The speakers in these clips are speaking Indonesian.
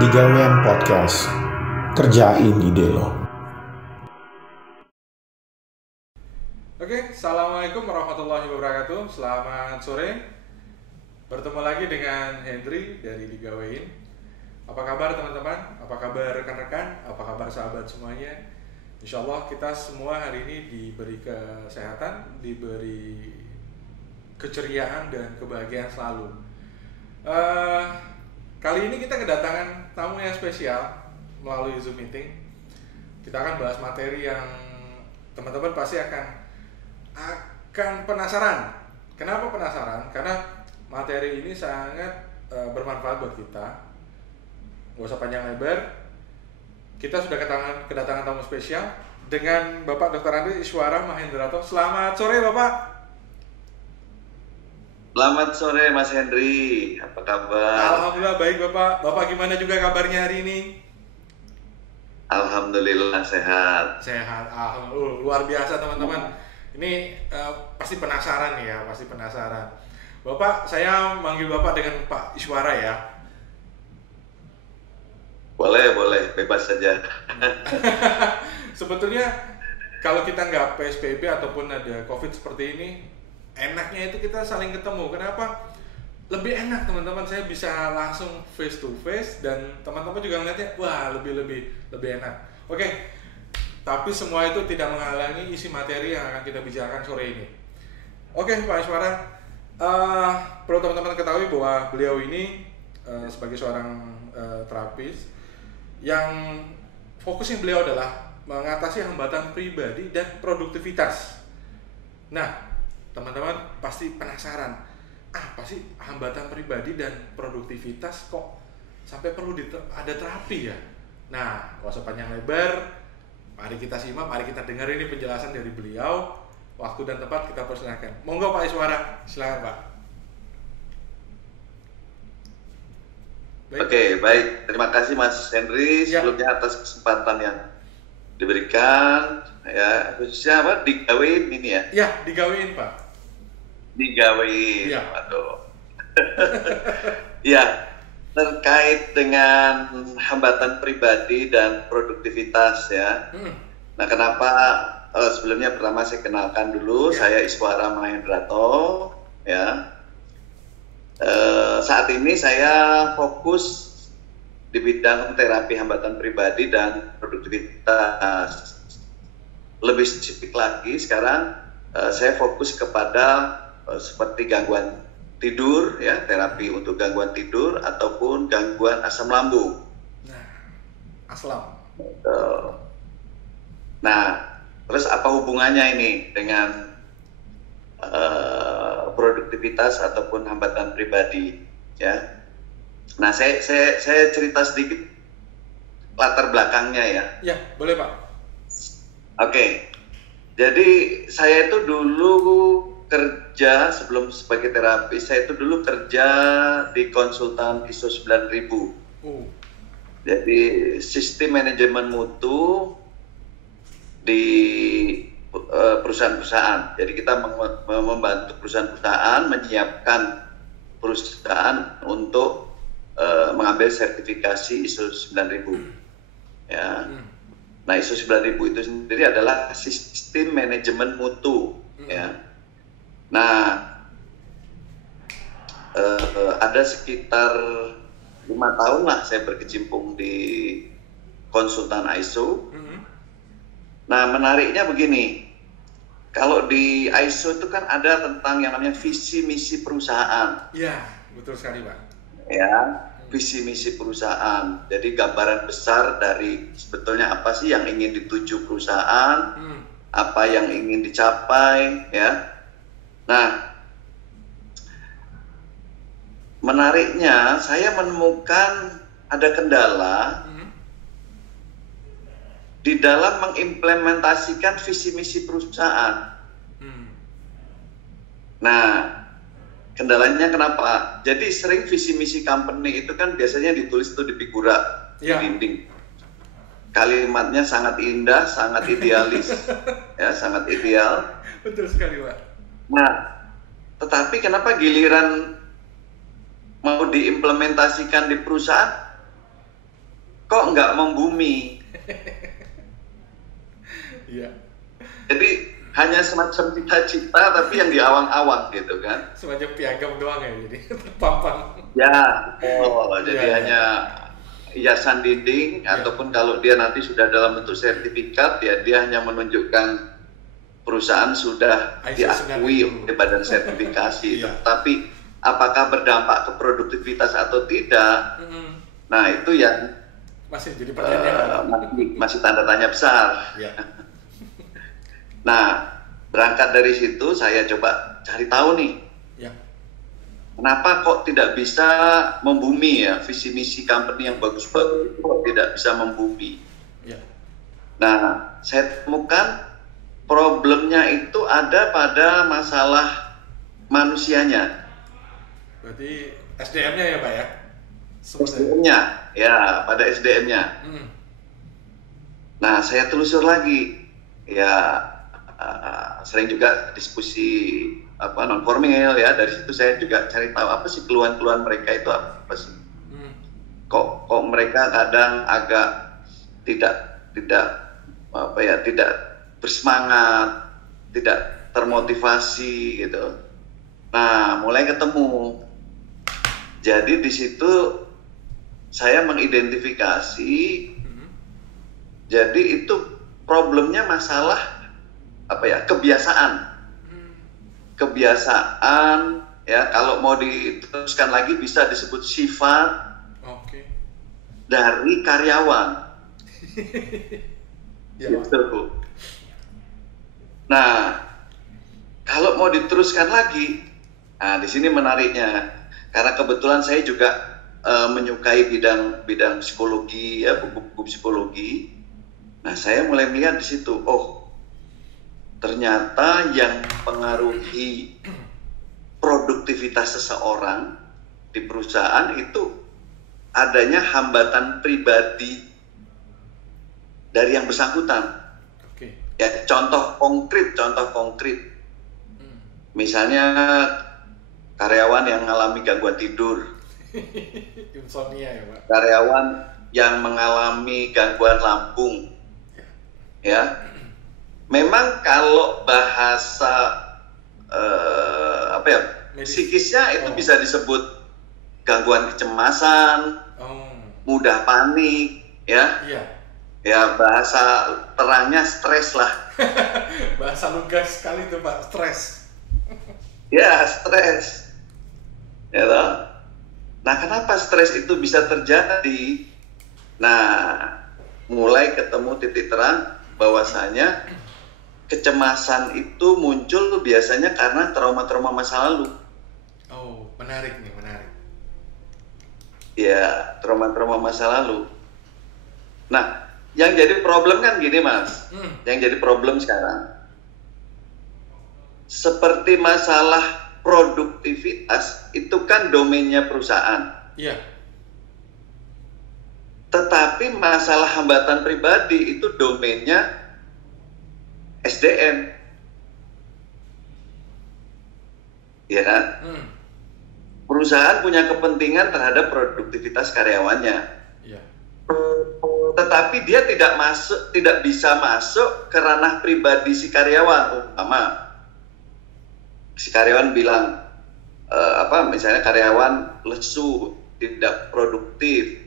Digawean Podcast, kerjain ide lo. Oke, Assalamualaikum warahmatullahi wabarakatuh. Selamat sore. Bertemu lagi dengan Hendry dari Digawein. Apa kabar teman-teman? Apa kabar rekan-rekan? Apa kabar sahabat semuanya? Insya Allah kita semua hari ini diberi kesehatan, diberi keceriaan dan kebahagiaan selalu. Kali ini kita kedatangan tamu yang spesial melalui Zoom meeting. Kita akan bahas materi yang teman-teman pasti akan penasaran. Kenapa penasaran? Karena materi ini sangat bermanfaat buat kita. Gak usah panjang lebar. Kita sudah kedatangan tamu spesial dengan Bapak Dr. Andri Iswara Mahendrato. Selamat sore Bapak. Selamat sore Mas Hendry, apa kabar? Alhamdulillah baik Bapak. Bapak gimana juga kabarnya hari ini? Alhamdulillah sehat. Sehat, alhamdulillah. Luar biasa teman-teman. Ini pasti penasaran nih ya, pasti penasaran. Bapak, saya manggil Bapak dengan Pak Iswara ya. Boleh, bebas saja. Sebetulnya kalau kita nggak PSBB ataupun ada COVID seperti ini, enaknya itu kita saling ketemu. Kenapa? Lebih enak teman-teman, saya bisa langsung face to face dan teman-teman juga ngeliatnya, wah lebih enak. Oke, tapi semua itu tidak menghalangi isi materi yang akan kita bicarakan sore ini. Oke Pak Iswara, perlu teman-teman ketahui bahwa beliau ini sebagai seorang terapis yang fokusnya beliau adalah mengatasi hambatan pribadi dan produktivitas. Nah, teman-teman pasti penasaran, apa sih hambatan pribadi dan produktivitas kok sampai perlu ada terapi ya? Nah, gak usah panjang lebar, mari kita simak, mari kita dengar ini penjelasan dari beliau. Waktu dan tempat kita persilahkan. Monggo Pak Iswara, silakan Pak. Oke, baik. Terima kasih Mas Hendry sebelumnya atas kesempatan yang diberikan. Ya, khususnya apa? Digawein ini ya? Ya, digawein Pak. Digawein, ya. Waduh. Ya, terkait dengan hambatan pribadi dan produktivitas ya. Nah, kenapa sebelumnya pertama saya kenalkan dulu, saya Iswara Mahendrato ya. Saat ini saya fokus di bidang terapi hambatan pribadi dan produktivitas. Lebih spesifik lagi sekarang saya fokus kepada seperti gangguan tidur ya, terapi untuk gangguan tidur ataupun gangguan asam lambung. Nah, aslam. Nah, terus apa hubungannya ini dengan produktivitas ataupun hambatan pribadi ya? Nah, saya cerita sedikit latar belakangnya ya. Ya, boleh Pak. Oke, jadi saya itu dulu kerja sebelum sebagai terapis, saya itu dulu kerja di konsultan ISO 9000. Jadi sistem manajemen mutu di perusahaan-perusahaan. Jadi kita membantu perusahaan-perusahaan menyiapkan perusahaan untuk mengambil sertifikasi ISO 9000. Ya. Nah, ISO 9000 itu sendiri adalah sistem manajemen mutu ya. Nah, ada sekitar 5 tahun lah saya berkecimpung di konsultan ISO. Nah, menariknya begini, kalau di ISO itu kan ada tentang yang namanya visi misi perusahaan. Iya, betul sekali Pak. Ya, visi misi perusahaan. Jadi gambaran besar dari sebetulnya apa sih yang ingin dituju perusahaan, apa yang ingin dicapai, ya. Nah, menariknya saya menemukan ada kendala di dalam mengimplementasikan visi misi perusahaan. Nah, kendalanya kenapa? Jadi sering visi misi company itu kan biasanya ditulis tuh di figura di dinding. Kalimatnya sangat indah, sangat idealis, ya sangat ideal. Betul sekali Pak. Nah, tetapi kenapa giliran mau diimplementasikan di perusahaan kok nggak membumi. Iya. Jadi hanya semacam cita-cita tapi yang di awang-awang gitu kan. Semacam piagam doang ya, jadi terpampang. Ya, jadi Iya. hanya hiasan dinding ataupun kalau dia nanti sudah dalam bentuk sertifikat ya dia hanya menunjukkan perusahaan sudah ISO diakui 9000. oleh badan sertifikasi. Iya. Tapi apakah berdampak ke produktivitas atau tidak? Nah itu yang Masih jadi pertanyaan. masih tanda tanya besar. Iya. Nah berangkat dari situ saya coba cari tahu nih. Ya. Kenapa kok tidak bisa membumi ya, visi misi company yang bagus-bagus kok tidak bisa membumi. Ya. Nah, saya temukan problemnya itu ada pada masalah manusianya. Berarti SDM-nya ya Pak ya? Sebenarnya. SDM-nya, ya pada SDM-nya. Nah, saya telusur lagi, ya sering juga diskusi non formal ya. Dari situ saya juga cari tahu apa sih keluhan-keluhan mereka itu apa sih. Kok mereka kadang agak tidak bersemangat, tidak termotivasi gitu. Nah, mulai ketemu. Jadi di situ saya mengidentifikasi. Jadi itu problemnya masalah kebiasaan. Kebiasaan ya, kalau mau diteruskan lagi bisa disebut sifat dari karyawan. Ya. Gitu. Nah, kalau mau diteruskan lagi, nah di sini menariknya, karena kebetulan saya juga menyukai bidang psikologi ya, buku-buku psikologi. Nah, saya mulai melihat di situ, ternyata yang mempengaruhi produktivitas seseorang di perusahaan itu adanya hambatan pribadi dari yang bersangkutan. Ya, contoh konkret. Misalnya karyawan yang mengalami gangguan tidur, insomnia ya Pak. karyawan yang mengalami gangguan lambung, ya. Memang kalau bahasa psikisnya itu bisa disebut gangguan kecemasan, mudah panik, ya. Iya. Ya bahasa terangnya stres lah. Bahasa lugas sekali itu Pak, stres. Ya, stres. Ya toh? Nah, kenapa stres itu bisa terjadi? Nah, mulai ketemu titik terang bahwasanya kecemasan itu muncul biasanya karena trauma-trauma masa lalu. Oh, menarik nih, menarik. Ya, trauma-trauma masa lalu. Nah, yang jadi problem kan gini Mas. Yang jadi problem sekarang, seperti masalah produktivitas itu kan domainnya perusahaan. Iya. Tetapi masalah hambatan pribadi itu domainnya SDM. Ya kan? Perusahaan punya kepentingan terhadap produktivitas karyawannya. Iya. Tetapi dia tidak bisa masuk ke ranah pribadi si karyawan. Umpama si karyawan bilang misalnya karyawan lesu, tidak produktif,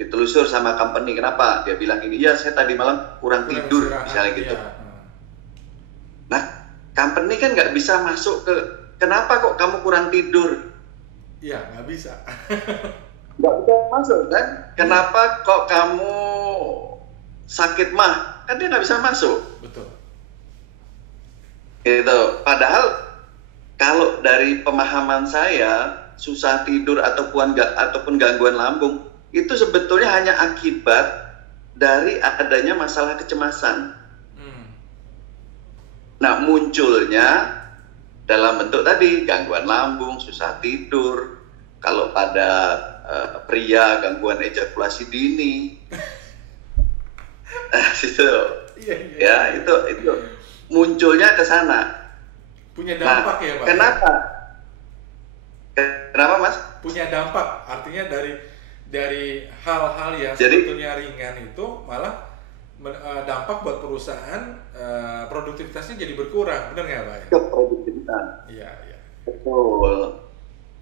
ditelusur sama company, kenapa? Dia bilang ini, ya saya tadi malam kurang tidur, misalnya gitu. Iya. Nah, company kan nggak bisa masuk ke kenapa kok kamu kurang tidur? Iya, nggak bisa. Nggak bisa masuk kan? Kenapa kok kamu sakit mah? Kan dia nggak bisa masuk. Betul. Gitu. Padahal kalau dari pemahaman saya, susah tidur ataupun gangguan lambung itu sebetulnya hanya akibat dari adanya masalah kecemasan. Nah, munculnya dalam bentuk tadi gangguan lambung, susah tidur. Kalau pada pria gangguan ejakulasi dini, itu, ya itu munculnya ke sana. Punya dampak ya Pak? Kenapa? Kenapa Mas? Punya dampak, artinya dari hal-hal yang sebetulnya ringan itu malah dampak buat perusahaan produktivitasnya jadi berkurang, benar nggak Pak? Produktivitas. Iya, iya. Betul.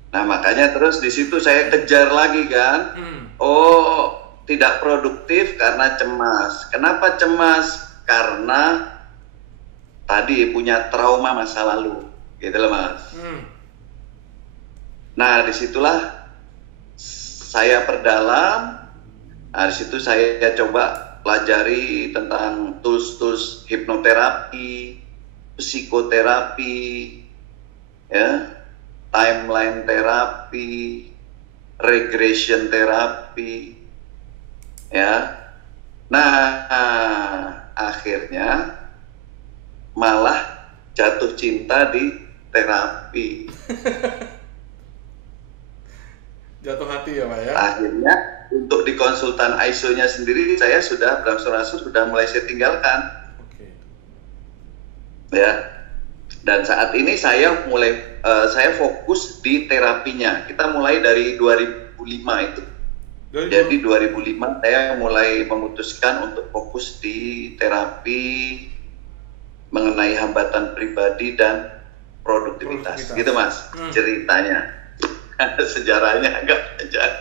Nah makanya terus di situ saya kejar lagi kan. Oh, tidak produktif karena cemas. Kenapa cemas? Karena tadi punya trauma masa lalu, gitu loh Mas. Nah disitulah saya perdalam. Nah disitu saya coba pelajari tentang tools-tools hipnoterapi, psikoterapi, ya, timeline terapi, regression terapi, ya. Nah akhirnya malah jatuh cinta di terapi. Jatuh hati ya Pak ya? Akhirnya untuk di konsultan ISO-nya sendiri saya sudah berangsur-angsur sudah mulai saya tinggalkan. Oke. Ya. Dan saat ini saya fokus di terapinya. Kita mulai dari 2005 itu. Jadi 2005 saya mulai memutuskan untuk fokus di terapi mengenai hambatan pribadi dan produktivitas. Gitu Mas, ceritanya. Sejarahnya agak panjang.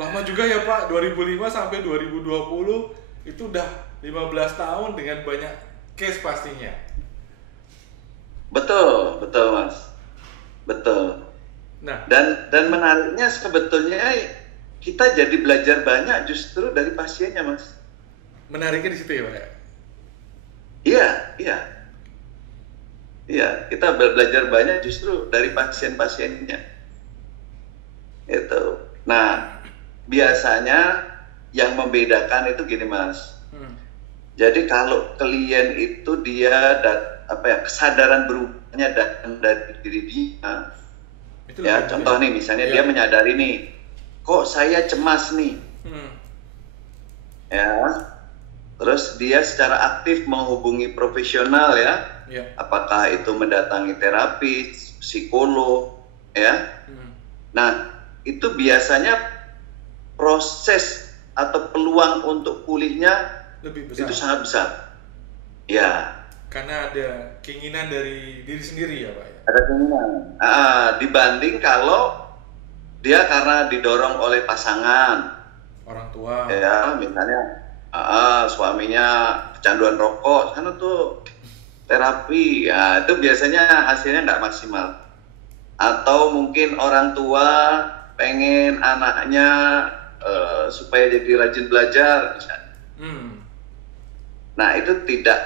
Lama juga ya Pak, 2005 sampai 2020 itu udah 15 tahun dengan banyak case pastinya. Betul Mas. Betul. Nah, dan menariknya sebetulnya kita jadi belajar banyak justru dari pasiennya Mas. Menariknya di situ ya Pak ya? Iya, kita belajar banyak justru dari pasien-pasiennya. Itu. Nah, biasanya yang membedakan itu gini Mas. Jadi kalau klien itu dia kesadaran berubahnya datang dari diri dia. Itu ya, contoh nih misalnya dia menyadari nih, kok saya cemas nih. Ya. Terus dia secara aktif menghubungi profesional ya. Apakah itu mendatangi terapi, psikolog, ya. Nah, itu biasanya proses atau peluang untuk pulihnya lebih besar. Itu sangat besar. Ya. Karena ada keinginan dari diri sendiri ya Pak ya? Ada keinginan. Dibanding kalau dia karena didorong oleh pasangan. Orang tua. Ya, misalnya suaminya kecanduan rokok, sana tuh terapi, ya itu biasanya hasilnya nggak maksimal. Atau mungkin orang tua pengen anaknya supaya jadi rajin belajar, misalnya. Nah itu tidak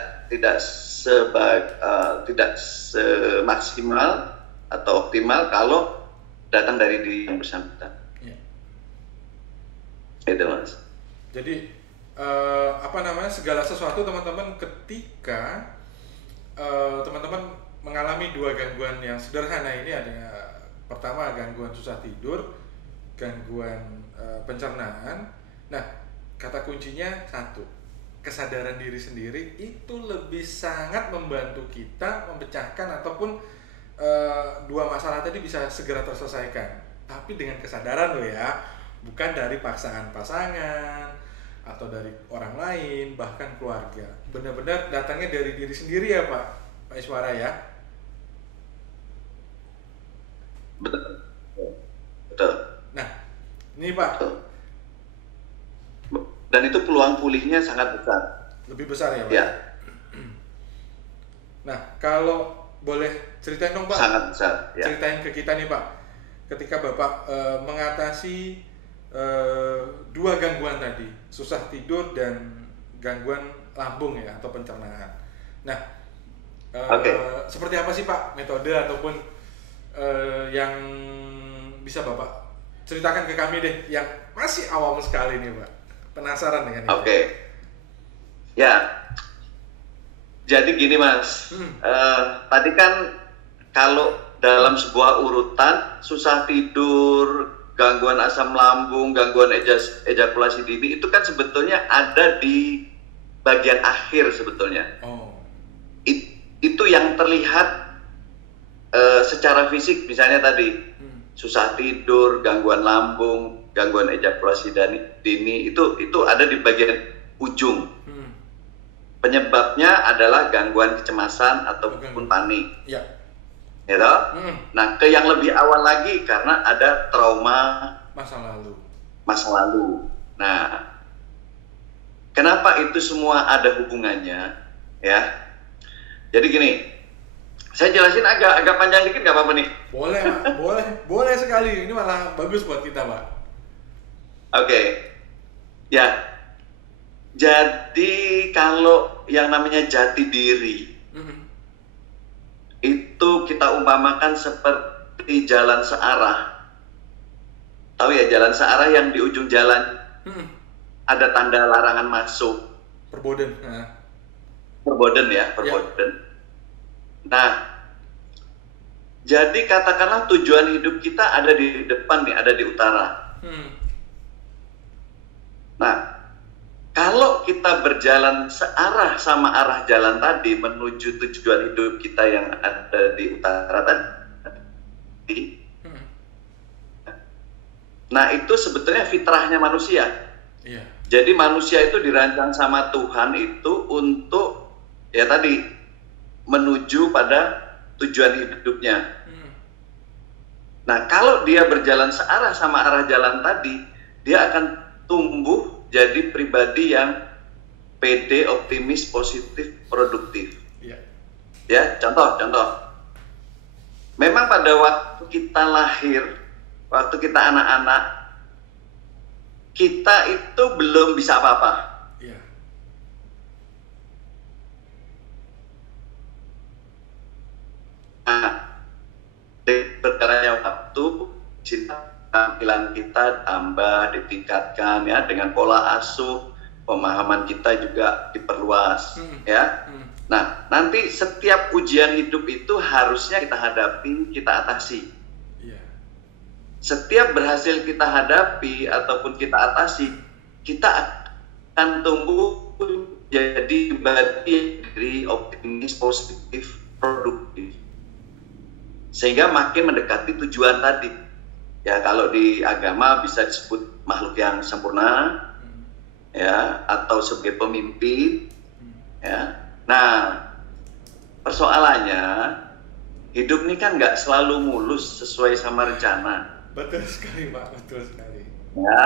semaksimal atau optimal kalau datang dari diri yang bersangkutan. Itu Mas. Jadi segala sesuatu teman-teman ketika teman-teman mengalami dua gangguan yang sederhana ini, ada pertama gangguan susah tidur, gangguan pencernaan. Nah, kata kuncinya satu, kesadaran diri sendiri itu lebih sangat membantu kita memecahkan ataupun dua masalah tadi bisa segera terselesaikan. Tapi dengan kesadaran loh ya, bukan dari paksaan pasangan atau dari orang lain, bahkan keluarga. Benar-benar datangnya dari diri sendiri ya Pak Iswara ya? Betul. Nah, ini Pak. Betul. Dan itu peluang pulihnya sangat besar. Lebih besar ya Pak? Ya. Nah, kalau boleh ceritain dong Pak. Sangat besar. Ya. Ceritain ke kita nih Pak. Ketika Bapak mengatasi dua gangguan tadi, susah tidur dan gangguan lambung ya atau pencernaan. Nah, seperti apa sih Pak metode ataupun yang bisa Bapak ceritakan ke kami deh yang masih awam sekali nih Pak, penasaran dengan itu. Ya, jadi gini Mas, tadi kan kalau dalam sebuah urutan susah tidur, gangguan asam lambung, gangguan ejakulasi dini itu kan sebetulnya ada di bagian akhir sebetulnya. Itu yang terlihat secara fisik, misalnya tadi susah tidur, gangguan lambung, gangguan ejakulasi dini itu ada di bagian ujung. Penyebabnya adalah gangguan kecemasan ataupun panik. Ya. Gitu? Nah, ke yang lebih awal lagi karena ada trauma masa lalu. Nah, kenapa itu semua ada hubungannya? Ya. Jadi gini, saya jelasin agak panjang dikit nggak apa-apa nih? Boleh, Pak. boleh sekali. Ini malah bagus buat kita, Pak. Oke. Ya. Jadi kalau yang namanya jati diri itu kita umpamakan seperti jalan searah. Tahu ya, jalan searah yang di ujung jalan ada tanda larangan masuk. Perboden. Perboden ya, perboden. Ya. Nah, jadi katakanlah tujuan hidup kita ada di depan nih, ada di utara. Nah, kalau kita berjalan searah sama arah jalan tadi menuju tujuan hidup kita yang ada di utara tadi, nah itu sebetulnya fitrahnya manusia. Iya. Jadi manusia itu dirancang sama Tuhan itu untuk ya tadi menuju pada tujuan hidupnya. Nah, kalau dia berjalan searah sama arah jalan tadi, dia akan tumbuh jadi pribadi yang pede, optimis, positif, produktif. Iya. Ya, contoh. Memang pada waktu kita lahir, waktu kita anak-anak, kita itu belum bisa apa-apa. Iya. Nah, berjalannya waktu, tampilan kita tambah, ditingkatkan ya, dengan pola asuh, pemahaman kita juga diperluas ya. Nah, nanti setiap ujian hidup itu harusnya kita hadapi, kita atasi. Setiap berhasil kita hadapi ataupun kita atasi, kita akan tumbuh jadi pribadi optimis, positif, produktif. Sehingga makin mendekati tujuan tadi. Ya, kalau di agama bisa disebut makhluk yang sempurna, ya, atau sebagai pemimpin, ya. Nah, persoalannya hidup ini kan nggak selalu mulus sesuai sama rencana. Betul sekali, Pak. Betul sekali. Ya.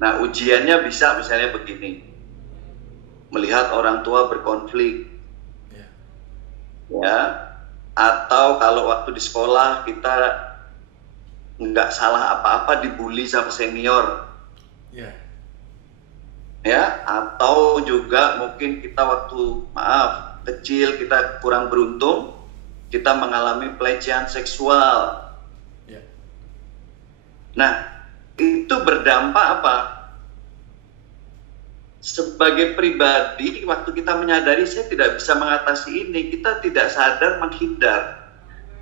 Nah, ujiannya bisa misalnya begini. Melihat orang tua berkonflik. Ya. Atau kalau waktu di sekolah kita nggak salah apa-apa dibully sama senior. Ya, atau juga mungkin kita waktu kecil kita kurang beruntung, kita mengalami pelecehan seksual. Nah, itu berdampak apa? Sebagai pribadi, waktu kita menyadari saya tidak bisa mengatasi ini, kita tidak sadar menghindar.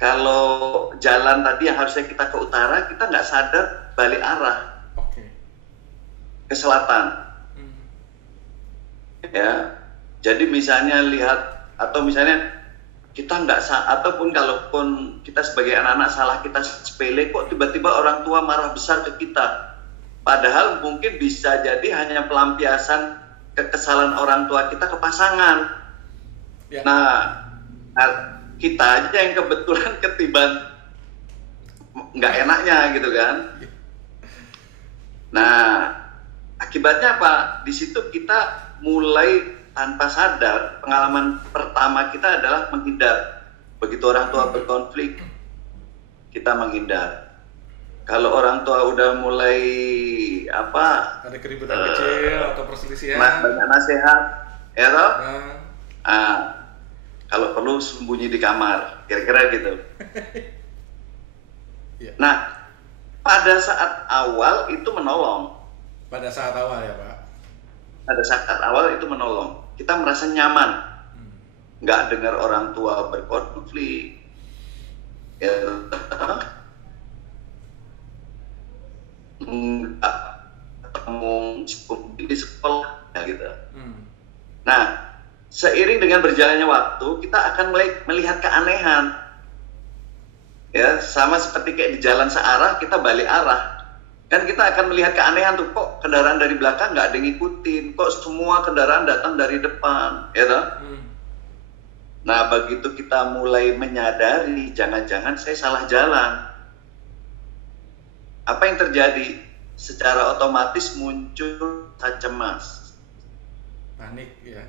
Kalau jalan tadi yang harusnya kita ke utara, kita nggak sadar balik arah ke selatan. Ya, jadi misalnya lihat, atau misalnya kita nggak ataupun kalaupun kita sebagai anak-anak salah kita sepele, kok tiba-tiba orang tua marah besar ke kita, padahal mungkin bisa jadi hanya pelampiasan kekesalan orang tua kita ke pasangan. Nah, kita aja yang kebetulan ketiban nggak enaknya gitu kan. Nah, akibatnya apa? Di situ kita mulai tanpa sadar, pengalaman pertama kita adalah menghindar. Begitu orang tua berkonflik, kita menghindar. Kalau orang tua udah mulai ada keributan kecil atau perselisihan, banyak nasihat, ya toh? Kalau perlu sembunyi di kamar, kira-kira gitu. Nah, pada saat awal itu menolong. Pada saat awal ya, Pak? Pada saat awal itu menolong. Kita merasa nyaman, nggak dengar orang tua berkonflik, ya, nggak ketemu di sekolah, ya, gitu. Nah, seiring dengan berjalannya waktu, kita akan melihat keanehan, ya, sama seperti kayak di jalan searah kita balik arah. Kan kita akan melihat keanehan tuh, kok kendaraan dari belakang nggak ada yang ngikutin, kok semua kendaraan datang dari depan, ya toh? Nah, begitu kita mulai menyadari, jangan-jangan saya salah jalan. Apa yang terjadi? Secara otomatis muncul rasa cemas. Panik ya.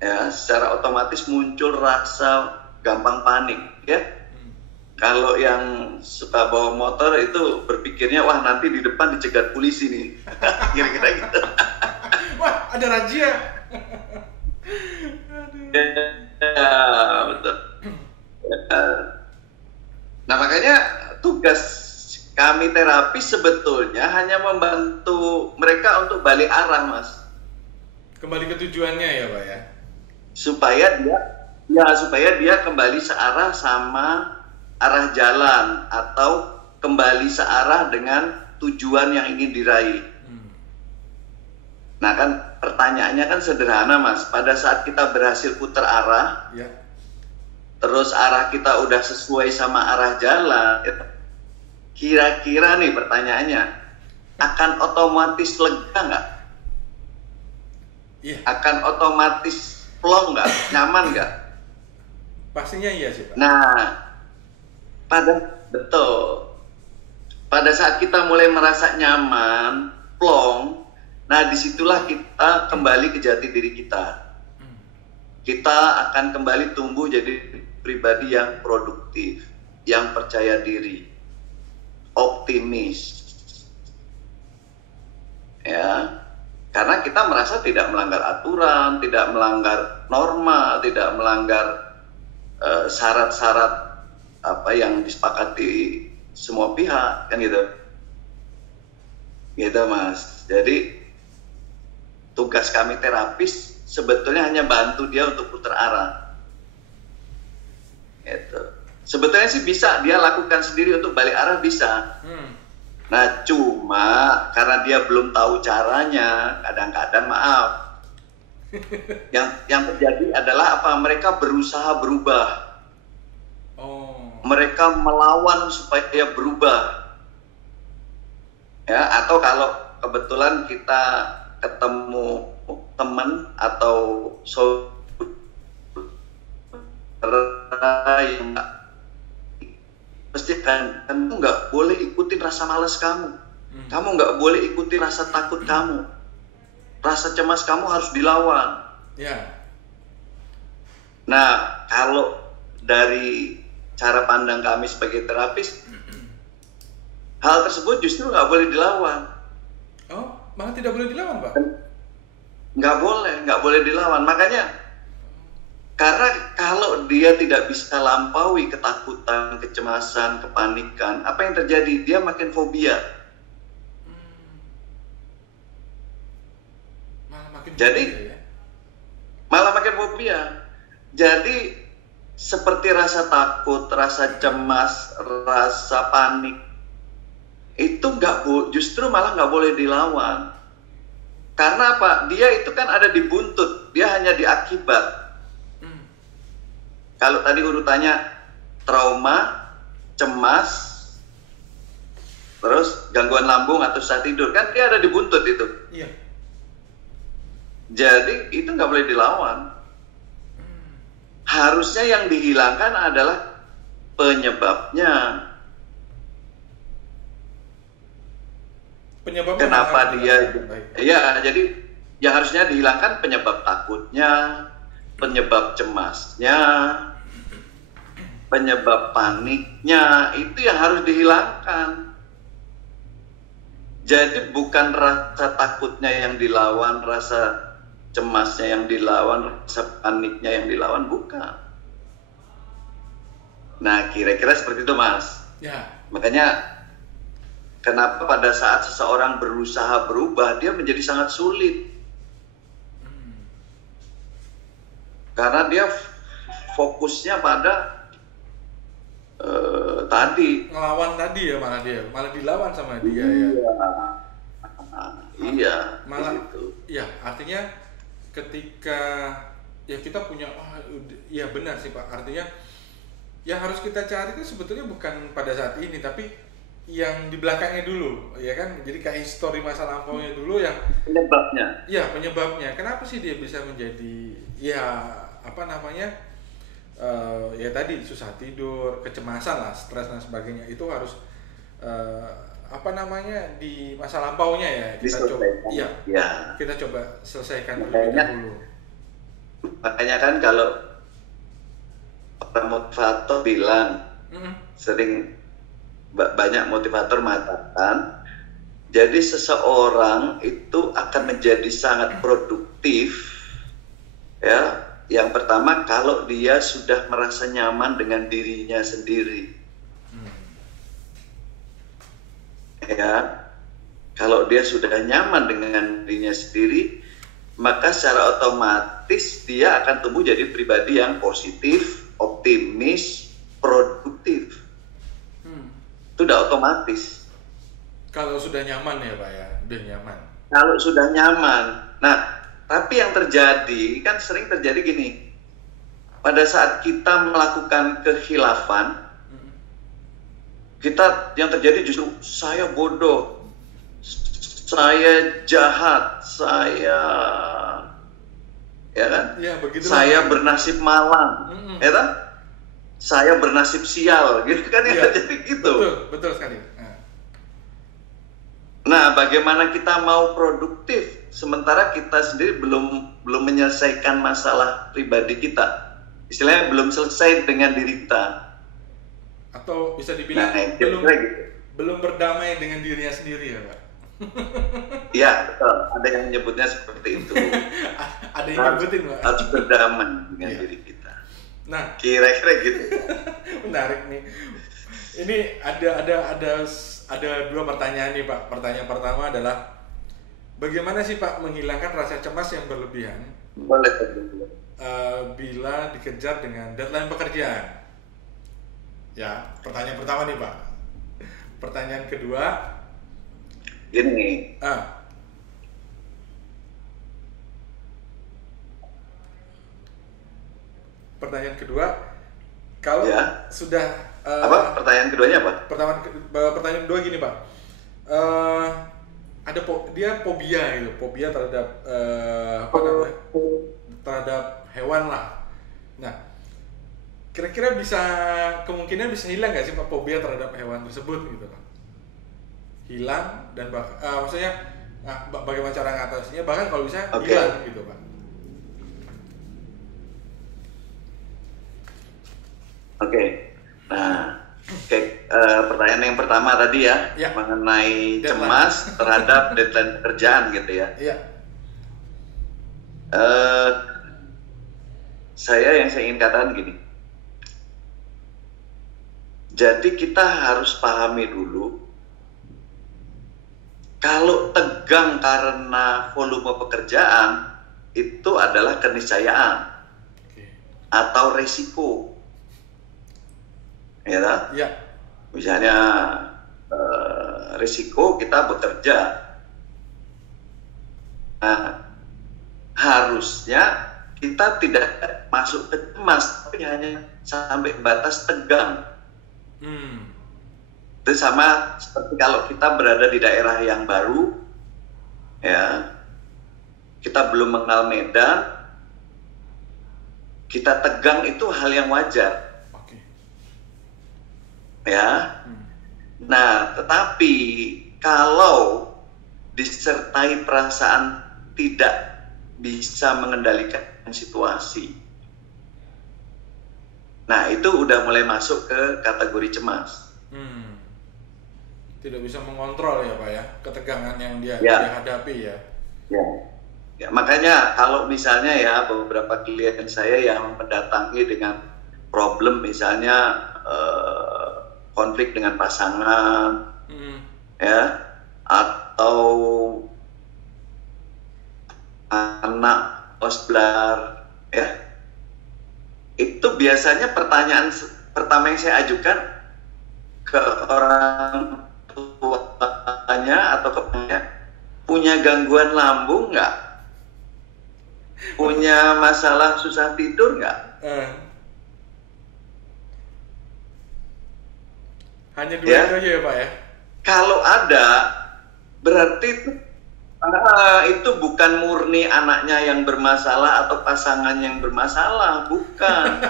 Ya, secara otomatis muncul rasa gampang panik, ya. Kalau yang suka bawa motor itu berpikirnya, wah nanti di depan dicegat polisi nih. Kira-kira gitu. Wah, ada razia. Ya, betul. Nah, makanya tugas kami terapis sebetulnya hanya membantu mereka untuk balik arah, Mas. Kembali ke tujuannya ya, Pak ya. Supaya dia kembali searah sama arah jalan atau kembali searah dengan tujuan yang ingin diraih. Nah, kan pertanyaannya kan sederhana, Mas. Pada saat kita berhasil putar arah, ya. Terus arah kita udah sesuai sama arah jalan, kira-kira nih pertanyaannya, akan otomatis lega nggak? Iya. Akan otomatis plong nggak? Nyaman nggak? Pastinya iya sih, Pak. Nah, pada saat kita mulai merasa nyaman, plong, nah disitulah kita kembali ke jati diri kita. Kita akan kembali tumbuh jadi pribadi yang produktif, yang percaya diri, optimis, ya, karena kita merasa tidak melanggar aturan, tidak melanggar norma, tidak melanggar syarat-syarat apa yang disepakati semua pihak, kan gitu, Mas. Jadi tugas kami terapis sebetulnya hanya bantu dia untuk putar arah. Gitu. Sebetulnya sih bisa dia lakukan sendiri untuk balik arah, bisa. Nah, cuma karena dia belum tahu caranya, kadang-kadang maaf. Yang terjadi adalah apa? Mereka berusaha berubah. Mereka melawan supaya dia berubah. Ya, atau kalau kebetulan kita ketemu teman atau saudara yang pasti kan, kamu nggak boleh ikutin rasa malas kamu, kamu nggak boleh ikutin rasa takut kamu, rasa cemas kamu harus dilawan. Nah, kalau dari cara pandang kami sebagai terapis, hal tersebut justru nggak boleh dilawan. Oh, malah tidak boleh dilawan, Pak? Nggak boleh dilawan. Makanya, karena kalau dia tidak bisa lampaui ketakutan, kecemasan, kepanikan, apa yang terjadi? Dia makin fobia. Malah makin fobia. Jadi seperti rasa takut, rasa cemas, rasa panik, itu justru malah nggak boleh dilawan. Karena apa? Dia itu kan ada di buntut, dia hanya di akibat. Kalau tadi urutannya trauma, cemas, terus gangguan lambung atau susah tidur, kan dia ada di buntut itu. Iya. Jadi itu nggak boleh dilawan. Harusnya yang dihilangkan adalah penyebabnya. Kenapa dia? Ya, jadi yang harusnya dihilangkan penyebab takutnya, penyebab cemasnya, penyebab paniknya, itu yang harus dihilangkan. Jadi bukan rasa takutnya yang dilawan, rasa cemasnya yang dilawan, rasa paniknya yang dilawan, bukan. Nah, kira-kira seperti itu, Mas. Ya. Makanya kenapa pada saat seseorang berusaha berubah, dia menjadi sangat sulit. Karena dia fokusnya pada tadi. Ngelawan tadi ya, malah dilawan sama dia ya. Iya. Malah gitu. Ya, artinya ketika ya kita punya, ya benar sih Pak. Artinya yang harus kita cari itu sebetulnya bukan pada saat ini, tapi yang di belakangnya dulu, ya kan? Jadi kayak histori masa lampaunya dulu yang Penyebabnya. ya penyebabnya. Kenapa sih dia bisa menjadi ya apa namanya? Ya tadi susah tidur, kecemasan lah, stres dan sebagainya itu harus apa namanya di masa lampaunya ya kita coba kita coba selesaikan terlebih dahulu. Makanya kan kalau para motivator bilang sering banyak motivator mengatakan jadi seseorang itu akan menjadi sangat produktif ya. Yang pertama kalau dia sudah merasa nyaman dengan dirinya sendiri. Ya. Kalau dia sudah nyaman dengan dirinya sendiri, maka secara otomatis dia akan tumbuh jadi pribadi yang positif, optimis, produktif. Itu udah otomatis. Kalau sudah nyaman ya Pak ya, udah nyaman. Kalau sudah nyaman. Nah, tapi yang terjadi, kan sering terjadi gini. Pada saat kita melakukan kekhilafan, yang terjadi justru saya bodoh, saya jahat, ya kan? Ya, saya bernasib malang, ya kan? Saya bernasib sial, gitu kan ya, jadi gitu. Betul sekali. Nah, bagaimana kita mau produktif sementara kita sendiri belum menyelesaikan masalah pribadi kita, istilahnya belum selesai dengan diri kita, atau bisa dibilang belum berdamai dengan dirinya sendiri ya Pak. Iya betul, ada yang menyebutnya seperti itu. Ada yang nyebutin Pak. Harus berdamai dengan diri kita. Nah, kira-kira gitu. Menarik nih. Ini ada dua pertanyaan nih Pak. Pertanyaan pertama adalah bagaimana sih Pak menghilangkan rasa cemas yang berlebihan? Boleh. Bila dikejar dengan deadline pekerjaan. Ya, pertanyaan pertama nih Pak. Pertanyaan kedua. Gini. Pertanyaan kedua, kalau sudah apa? Pertanyaan keduanya apa? Pertanyaan kedua gini Pak, ada dia fobia gitu, fobia terhadap terhadap hewan lah. Nah, kira-kira kemungkinan bisa hilang nggak sih Pak fobia terhadap hewan tersebut gitu Pak? Hilang dan maksudnya bagaimana cara ngatasinya, bahkan kalau bisa hilang gitu Pak. Pertanyaan yang pertama tadi ya mengenai deadline. Cemas terhadap deadline pekerjaan gitu ya. Yang saya ingin katakan gini. Jadi kita harus pahami dulu kalau tegang karena volume pekerjaan itu adalah keniscayaan atau resiko. Ya. Misalnya risiko kita bekerja. Nah, harusnya kita tidak masuk ke cemas, tapi hanya sampai batas tegang. Itu sama seperti kalau kita berada di daerah yang baru, ya, kita belum mengenal medan, kita tegang itu hal yang wajar. Ya, nah tetapi kalau disertai perasaan tidak bisa mengendalikan situasi, nah itu udah mulai masuk ke kategori cemas. Tidak bisa mengontrol ya Pak ya, ketegangan yang dia hadapi ya. Ya, makanya kalau misalnya ya beberapa klien saya yang mendatangi dengan problem misalnya konflik dengan pasangan, ya, atau anak osblar, ya, itu biasanya pertanyaan pertama yang saya ajukan ke orang tuanya atau kepannya, punya gangguan lambung nggak? Punya masalah susah tidur nggak? Hanya dua itu aja ya Pak ya? Kalau ada, berarti itu bukan murni anaknya yang bermasalah atau pasangan yang bermasalah, bukan.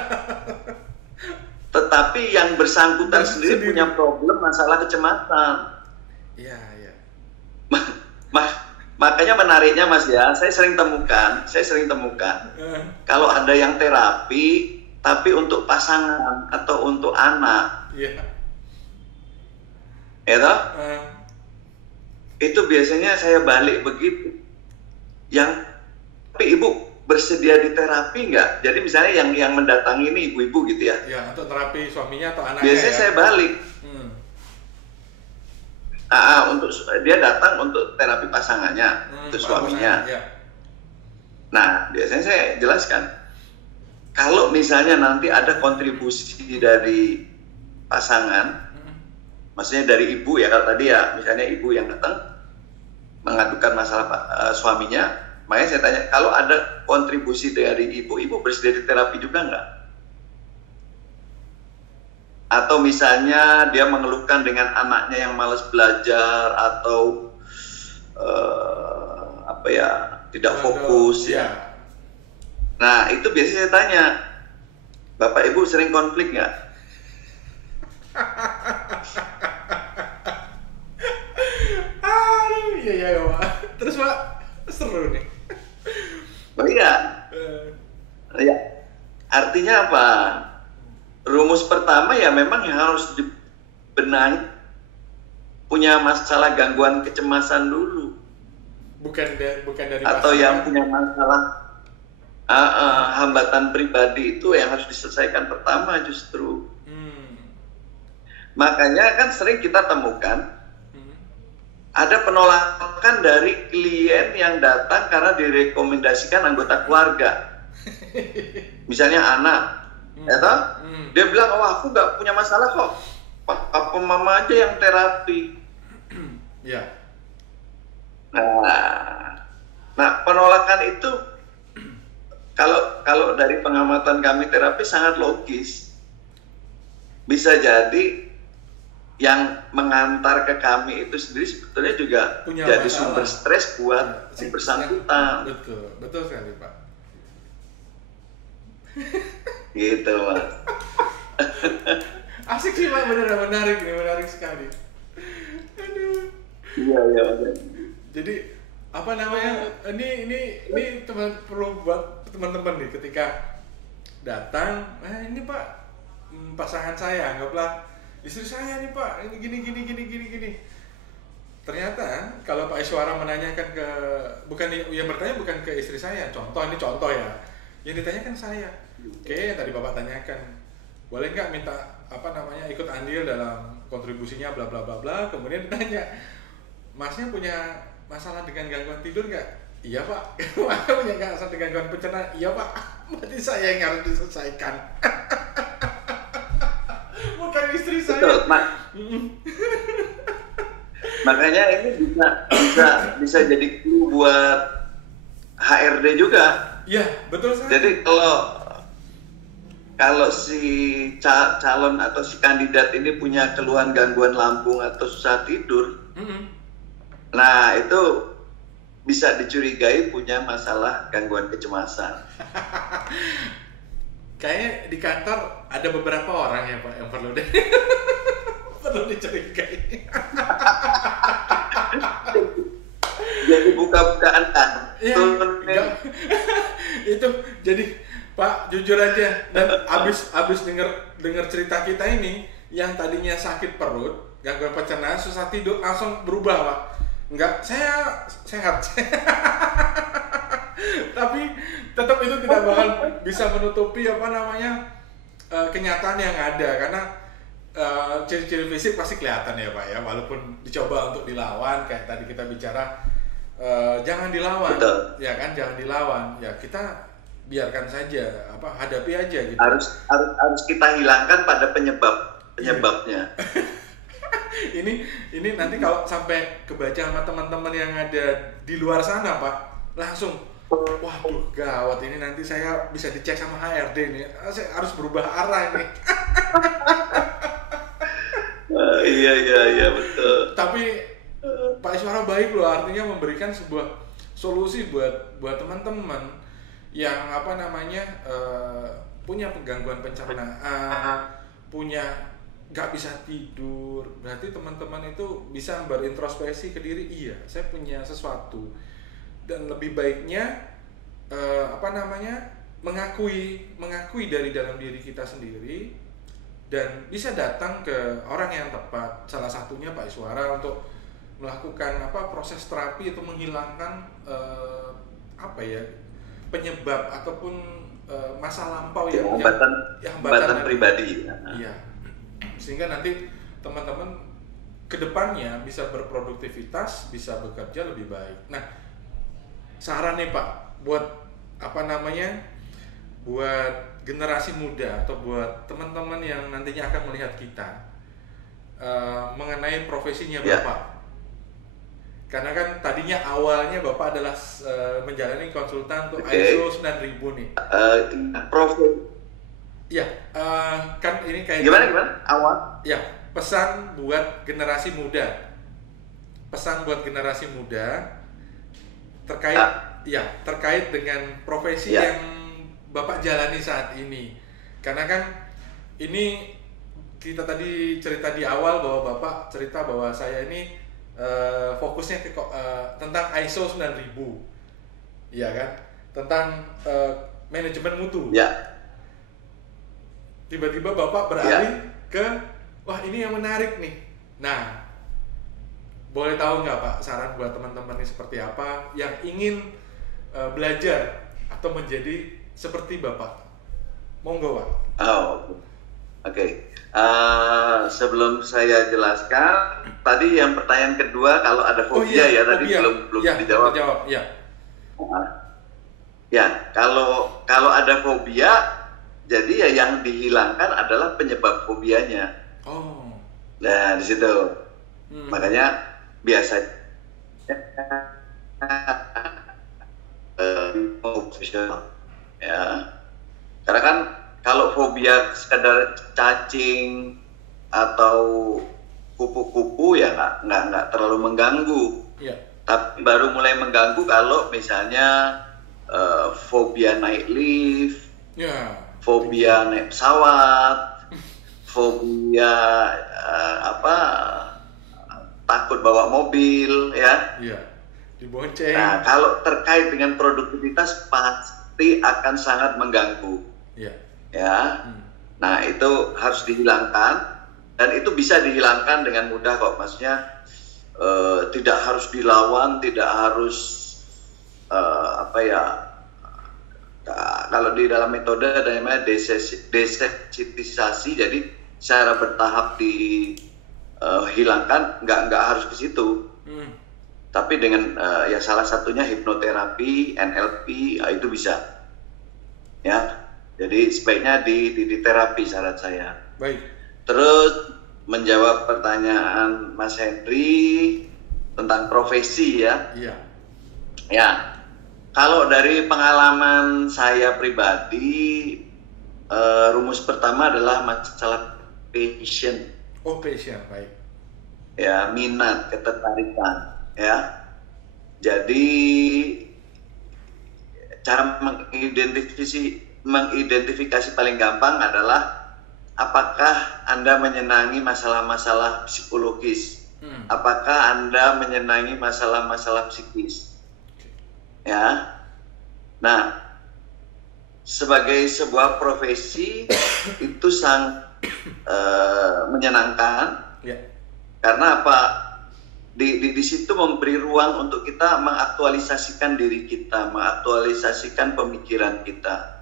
Tetapi yang bersangkutan sendiri punya problem masalah kecemasan. Iya, iya. Makanya menariknya Mas ya, saya sering temukan kalau ada yang terapi tapi untuk pasangan atau untuk anak, Iya. ya toh? Itu biasanya saya balik begitu. Tapi ibu bersedia di terapi nggak? Jadi misalnya yang mendatangi ini ibu-ibu gitu ya? Ya, untuk terapi suaminya atau anaknya. Biasanya ya? saya balik. Untuk dia datang untuk terapi pasangannya, untuk suaminya. Ya. Nah, biasanya saya jelaskan, kalau misalnya nanti ada kontribusi dari pasangan, maksudnya dari ibu ya, kalau tadi ya, misalnya ibu yang datang mengadukan masalah suaminya, makanya saya tanya, kalau ada kontribusi dari ibu bersedia di terapi juga nggak? Atau misalnya dia mengeluhkan dengan anaknya yang malas belajar atau tidak fokus ya. Nah itu biasanya saya tanya, Bapak Ibu sering konflik nggak? Iya Pak. Terus Pak, seru nih. Oh iya. Ya. Artinya apa? Rumus pertama ya memang yang harus dibenahi punya masalah gangguan kecemasan dulu. Bukan dari atau pasangan. Yang punya masalah hambatan pribadi itu yang harus diselesaikan pertama justru. Makanya kan sering kita temukan ada penolakan dari klien yang datang karena direkomendasikan anggota keluarga. Misalnya anak, dia bilang, oh aku nggak punya masalah kok, apa mama aja yang terapi. Ya. Nah penolakan itu kalau dari pengamatan kami terapi sangat logis. Bisa jadi yang mengantar ke kami itu sendiri sebetulnya juga punya jadi masalah. Sumber stres buat si bersangkutan. Betul sekali Pak. Gitu Mas. Asik sih Pak, beneran menarik sekali. Aduh. Iya. Jadi apa namanya? Ini perlu buat teman-teman nih ketika datang, ini Pak pasangan saya, anggaplah istri saya nih Pak, ini gini. Ternyata kalau Pak Iswara menanyakan ke, yang bertanya bukan ke istri saya, ini contoh ya, yang ditanyakan saya. Oke, tadi Bapak tanyakan, boleh nggak minta ikut andil dalam kontribusinya bla bla bla bla. Kemudian ditanya, Masnya punya masalah dengan gangguan tidur nggak? Iya Pak. Masnya punya masalah dengan gangguan pencernaan? Iya Pak. Berarti saya yang harus diselesaikan. Bukan istri saya. Betul, makanya ini bisa jadi clue buat HRD juga. Iya, betul sekali. Jadi kalau si calon atau si kandidat ini punya keluhan gangguan lambung atau susah tidur, nah itu bisa dicurigai punya masalah gangguan kecemasan. Kayaknya di kantor ada beberapa orang ya Pak yang perlu perlu dicurigai. Jadi buka-bukaan kan. Ya, itu jadi Pak jujur aja, dan abis denger cerita kita ini, yang tadinya sakit perut, gangguan pencernaan, susah tidur, langsung berubah Pak. Enggak, saya sehat. Tapi tetap itu tidak bakal bisa menutupi kenyataan yang ada, karena ciri-ciri fisik pasti kelihatan ya Pak ya, walaupun dicoba untuk dilawan kayak tadi kita bicara, jangan dilawan. Betul. Ya kan, jangan dilawan ya, kita biarkan saja, hadapi aja gitu. Harus kita hilangkan pada penyebabnya. ini nanti kalau sampai kebaca sama teman-teman yang ada di luar sana Pak, langsung waduh gawat, ini nanti saya bisa dicek sama HRD nih, saya harus berubah arah ini. Iya betul. Tapi Pak Iswara baik loh, artinya memberikan sebuah solusi buat teman-teman yang punya gangguan pencernaan, punya nggak bisa tidur. Berarti teman-teman itu bisa berintrospeksi ke diri, iya saya punya sesuatu, dan lebih baiknya mengakui dari dalam diri kita sendiri dan bisa datang ke orang yang tepat. Salah satunya Pak Iswara untuk melakukan proses terapi itu menghilangkan penyebab ataupun masa lampau yang hambatan pribadi. Iya. Sehingga nanti teman-teman kedepannya bisa berproduktivitas, bisa bekerja lebih baik. Nah, saran nih Pak buat buat generasi muda atau buat teman-teman yang nantinya akan melihat kita mengenai profesinya Bapak. Karena kan tadinya awalnya Bapak adalah menjalani konsultan untuk ISO 9000 nih. Kan ini kayak gimana awal? Ya, pesan buat generasi muda. Terkait dengan profesi yang Bapak jalani saat ini. Karena kan ini kita tadi cerita di awal bahwa Bapak cerita bahwa saya ini fokusnya tentang ISO 9000, ya kan, tentang manajemen mutu. Tiba-tiba Bapak beralih ke wah ini yang menarik nih. Nah, boleh tahu nggak Pak saran buat teman-teman ini seperti apa yang ingin belajar atau menjadi seperti Bapak? Monggo Pak. Oke. Sebelum saya jelaskan, tadi yang pertanyaan kedua kalau ada fobia tadi belum dijawab. Kalau ada fobia, jadi yang dihilangkan adalah penyebab fobianya. Nah di situ, makanya biasanya profesional, karena kan kalau fobia sekedar cacing atau kupu-kupu nggak terlalu mengganggu. Tapi baru mulai mengganggu kalau misalnya fobia naik lift, fobia naik pesawat, fobia takut bawa mobil dibonceng. Nah kalau terkait dengan produktivitas pasti akan sangat mengganggu. Nah itu harus dihilangkan, dan itu bisa dihilangkan dengan mudah kok, maksudnya tidak harus dilawan, tidak harus kalau di dalam metode ada namanya desensitisasi, jadi secara bertahap dihilangkan, nggak harus ke situ. Tapi dengan salah satunya hipnoterapi, NLP, itu bisa jadi sebaiknya di terapi saran saya. Baik. Terus menjawab pertanyaan Mas Henry tentang profesi kalau dari pengalaman saya pribadi, rumus pertama adalah masalah passion. Passion, baik. Minat, ketertarikan, Jadi cara mengidentifikasi paling gampang adalah apakah Anda menyenangi masalah-masalah psikologis, apakah Anda menyenangi masalah-masalah psikis. Nah, sebagai sebuah profesi itu sangat menyenangkan. Karena apa? Di situ memberi ruang untuk kita mengaktualisasikan diri kita, mengaktualisasikan pemikiran kita.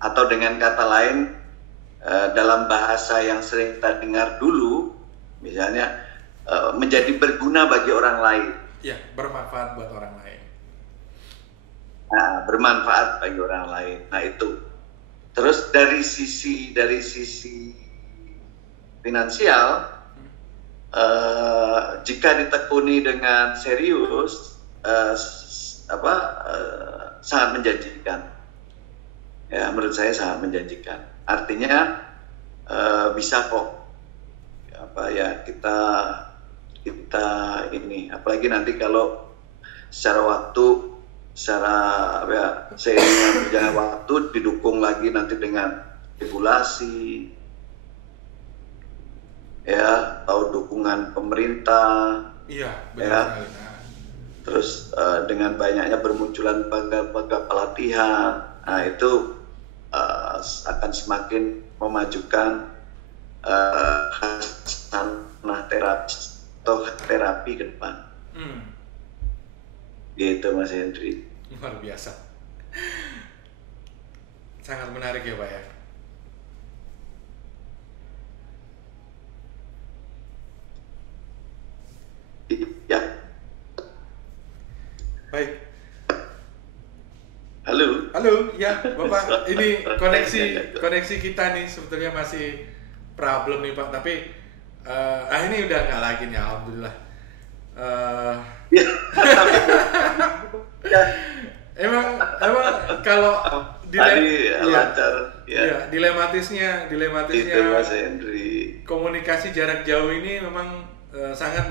Atau dengan kata lain, dalam bahasa yang sering kita dengar dulu, misalnya menjadi berguna bagi orang lain. Bermanfaat buat orang lain. Bermanfaat bagi orang lain. Nah itu. Terus dari sisi finansial, jika ditekuni dengan serius, sangat menjanjikan. Menurut saya sangat menjanjikan. Artinya bisa kok apa ya, kita ini, apalagi nanti kalau secara waktu, secara ya, seiring berjalan waktu didukung lagi nanti dengan regulasi ya, atau dukungan pemerintah. Iya, benar Ya. sekali. Nah, Terus dengan banyaknya bermunculan lembaga pelatihan, nah itu akan semakin memajukan tanah terapi ke depan. Gitu Mas Hendri. luar biasa. Sangat menarik ya Pak ya. Ya, Baik. halo. Halo, ya Bapak. Ini koneksi kita nih sebetulnya masih problem nih Pak. Tapi ini udah nggak lagi nih, alhamdulillah. Emang kalau lancar ya. dilematisnya Itu Mas Hendri. komunikasi jarak jauh ini memang sangat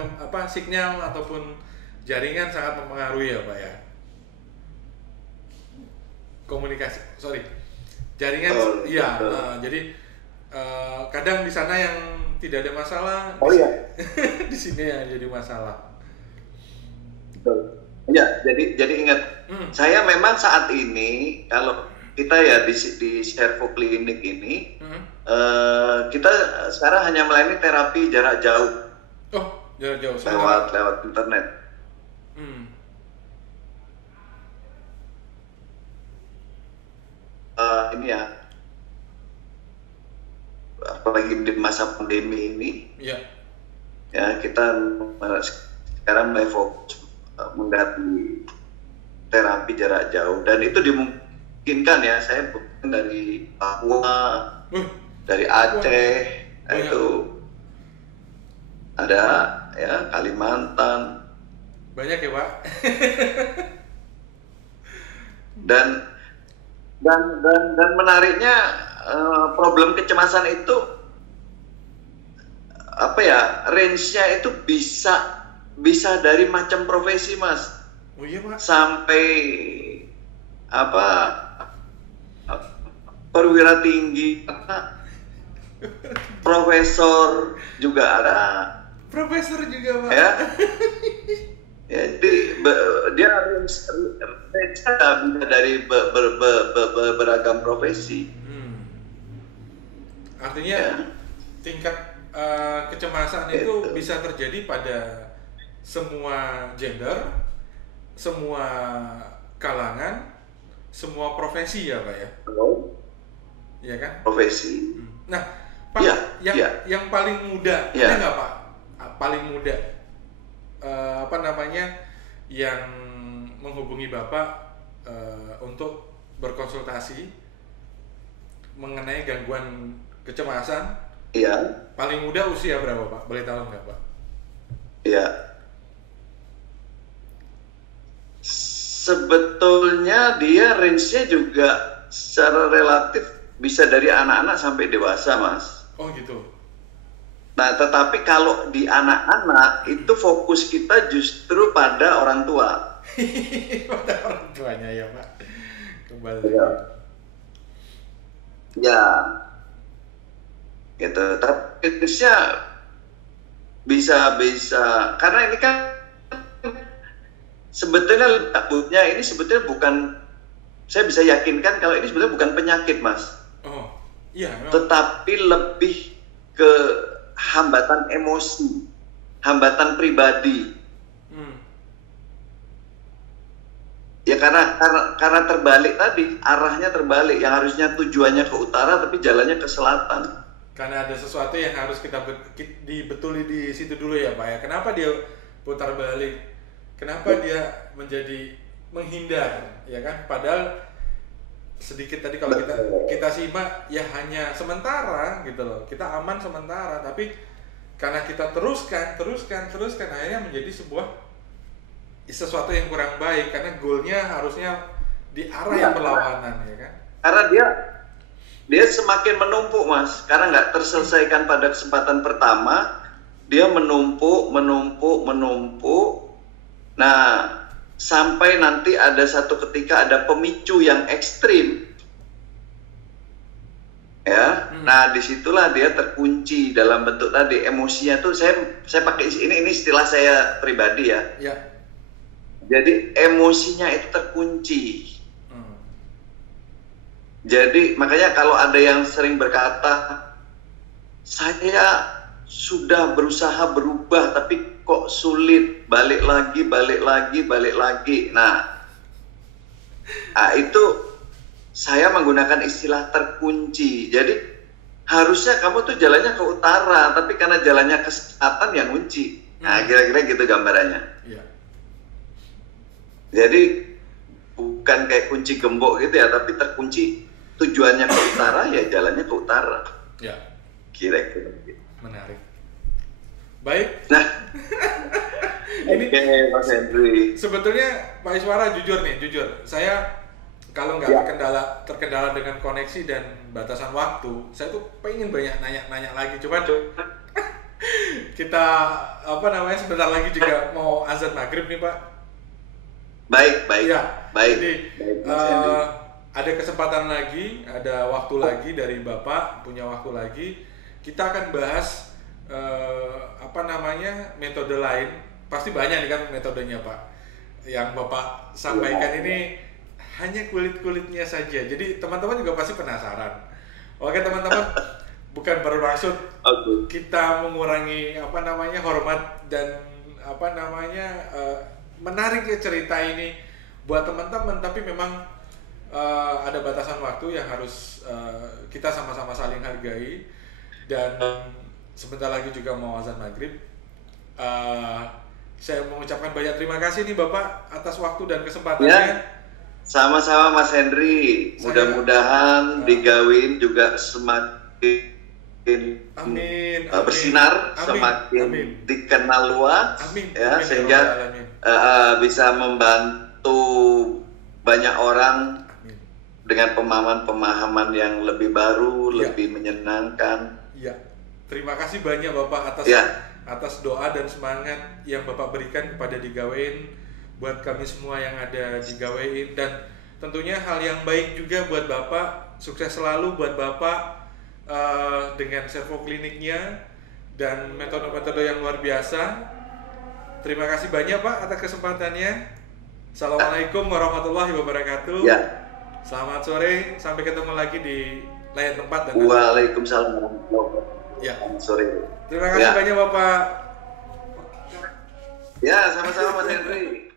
sinyal ataupun jaringan sangat mempengaruhi ya Pak ya. Jaringan jadi kadang di sana yang tidak ada masalah, di sini yang jadi masalah. Ya, jadi ingat, saya memang saat ini kalau kita ya di Servo Klinik ini, kita sekarang hanya melayani terapi jarak jauh. Oh, jarak jauh. Lewat internet. Ini ya, apalagi di masa pandemi ini, ya kita sekarang mulai fokus mengganti terapi jarak jauh, dan itu dimungkinkan ya. Saya bukan dari Papua, dari Aceh, itu ada ya, Kalimantan, banyak ya Pak. dan menariknya problem kecemasan itu apa ya, range-nya itu bisa dari macam profesi Mas. Oh iya Pak. Sampai perwira tinggi, profesor juga ada. Profesor juga Pak. Ya. Jadi dia range-nya bisa dari beragam profesi. Artinya tingkat kecemasan itu bisa terjadi pada semua gender, semua kalangan, semua profesi ya Pak ya. Iya kan? Profesi. Nah, Pak, yang paling muda, ada nggak Pak? Paling muda, yang menghubungi Bapak untuk berkonsultasi mengenai gangguan kecemasan. Iya. Paling muda usia berapa Pak? Boleh tahu nggak Pak? Iya. Sebetulnya dia range-nya juga secara relatif bisa dari anak-anak sampai dewasa Mas. Oh gitu. Nah, tetapi kalau di anak-anak itu fokus kita justru pada orang tua. Pada orang tuanya ya Pak. Kembali. Ya. Gitu. Tapi bisa karena ini kan sebetulnya ini sebetulnya bukan, saya bisa yakinkan kalau ini sebetulnya bukan penyakit Mas. Oh, iya. Tetapi lebih ke hambatan emosi, hambatan pribadi. Ya karena terbalik tadi, arahnya terbalik, yang harusnya tujuannya ke utara tapi jalannya ke selatan. Karena ada sesuatu yang harus kita dibetuli di situ dulu ya Pak ya. Kenapa dia putar balik? Kenapa dia menjadi menghindar, ya kan? Padahal sedikit tadi kalau kita simak ya hanya sementara gitu loh. Kita aman sementara, tapi karena kita teruskan akhirnya menjadi sesuatu yang kurang baik, karena goalnya harusnya di arah yang berlawanan, ya kan? Karena dia dia semakin menumpuk Mas, karena nggak terselesaikan pada kesempatan pertama, dia menumpuk. Nah, sampai nanti ada satu ketika ada pemicu yang ekstrim, ya. Nah, disitulah dia terkunci dalam bentuk tadi emosinya tuh. Saya pakai ini istilah saya pribadi ya. Ya. Jadi emosinya itu terkunci. Jadi makanya kalau ada yang sering berkata, saya sudah berusaha berubah tapi kok sulit, balik lagi. Nah itu saya menggunakan istilah terkunci. Jadi harusnya kamu tuh jalannya ke utara, tapi karena jalannya ke selatan yang kunci. Nah kira-kira gitu gambarannya. Ya. Jadi bukan kayak kunci gembok gitu ya, tapi terkunci, tujuannya ke utara ya jalannya ke utara. Ya. Kira-kira gitu. Menarik. Baik. Nah, ini Mas Henry. sebetulnya Pak Iswara jujur, saya kalau nggak terkendala dengan koneksi dan batasan waktu, saya tuh pengen banyak nanya baik kita sebentar lagi juga mau azan maghrib nih Pak. Baik. Ya. Baik. Jadi Baik, ada kesempatan lagi, ada waktu lagi dari Bapak, punya waktu lagi. Kita akan bahas metode lain. Pasti banyak nih kan metodenya Pak. Yang Bapak sampaikan ini hanya kulit-kulitnya saja. Jadi teman-teman juga pasti penasaran. Oke teman-teman, bukan bermaksud kita mengurangi hormat dan menarik cerita ini buat teman-teman, tapi memang ada batasan waktu yang harus kita sama-sama saling hargai. Dan sebentar lagi juga mau azan maghrib. Saya mengucapkan banyak terima kasih nih Bapak atas waktu dan kesempatannya. Ya, sama-sama Mas Henry. Mudah-mudahan digawin juga semakin bersinar, semakin dikenal luas, sehingga bisa membantu banyak orang dengan pemahaman-pemahaman yang lebih baru, lebih menyenangkan. Ya, terima kasih banyak Bapak atas doa dan semangat yang Bapak berikan kepada Digawein, buat kami semua yang ada di Digawein, dan tentunya hal yang baik juga buat Bapak. Sukses selalu buat Bapak dengan servo kliniknya dan metode-metode yang luar biasa. Terima kasih banyak Pak atas kesempatannya. Assalamualaikum warahmatullahi wabarakatuh. Ya. Selamat sore, sampai ketemu lagi di lain tempat. Dan Waalaikumsalam warahmatullahi wabarakatuh. Ya. Sore. Terima kasih banyak Bapak. Ya, sama-sama Mas Henry.